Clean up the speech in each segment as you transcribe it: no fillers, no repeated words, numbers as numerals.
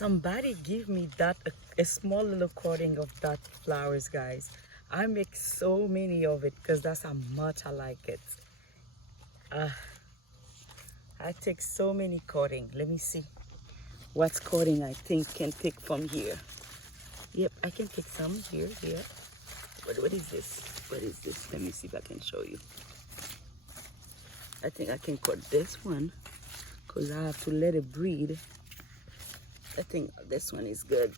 Somebody give me that a small little cutting of that flowers, guys. I make so many of it because that's how much I like it. I take so many cutting. Let me see what's cutting I think can take from here. Yep, I can take some here. What is this? What is this? Let me see if I can show you. I think I can cut this one because I have to let it breathe. I think this one is good.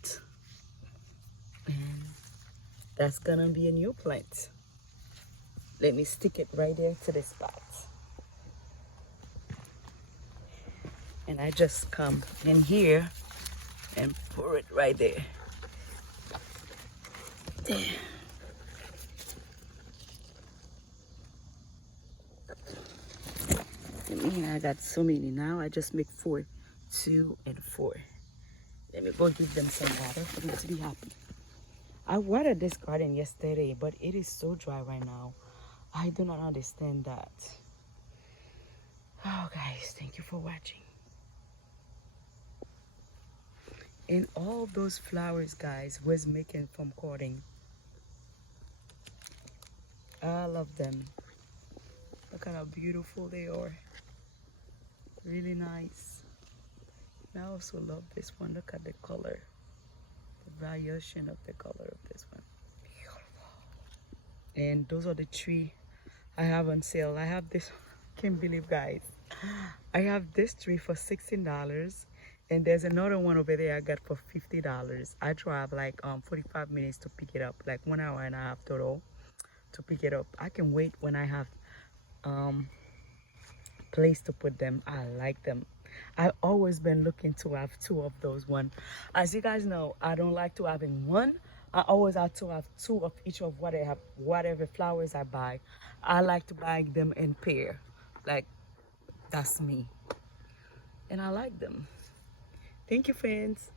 And that's gonna be a new plant. Let me stick it right there to the spot. And I just come in here and pour it right there. There. And I got so many now. I just make 4, 2, and 4. Let me go give them some water for them to be happy. I watered this garden yesterday, but it is so dry right now. I do not understand that. Oh, guys, thank you for watching. And all those flowers, guys, was making from cutting. I love them. Look at how beautiful they are. Really nice. And I also love this one. Look at the color. The variation of the color of this one. Beautiful. And those are the 3 I have on sale. I have this, can't believe, guys. I have this tree for $16. And there's another one over there I got for $50. I drive like 45 minutes to pick it up, like 1 hour and a half total to pick it up. I can wait when I have place to put them. I like them. I've always been looking to have 2 of those one. As you guys know, I don't like to having one. I always have to have 2 of each of whatever flowers I buy. I like to buy them in pair. Like, that's me. And I like them. Thank you, friends.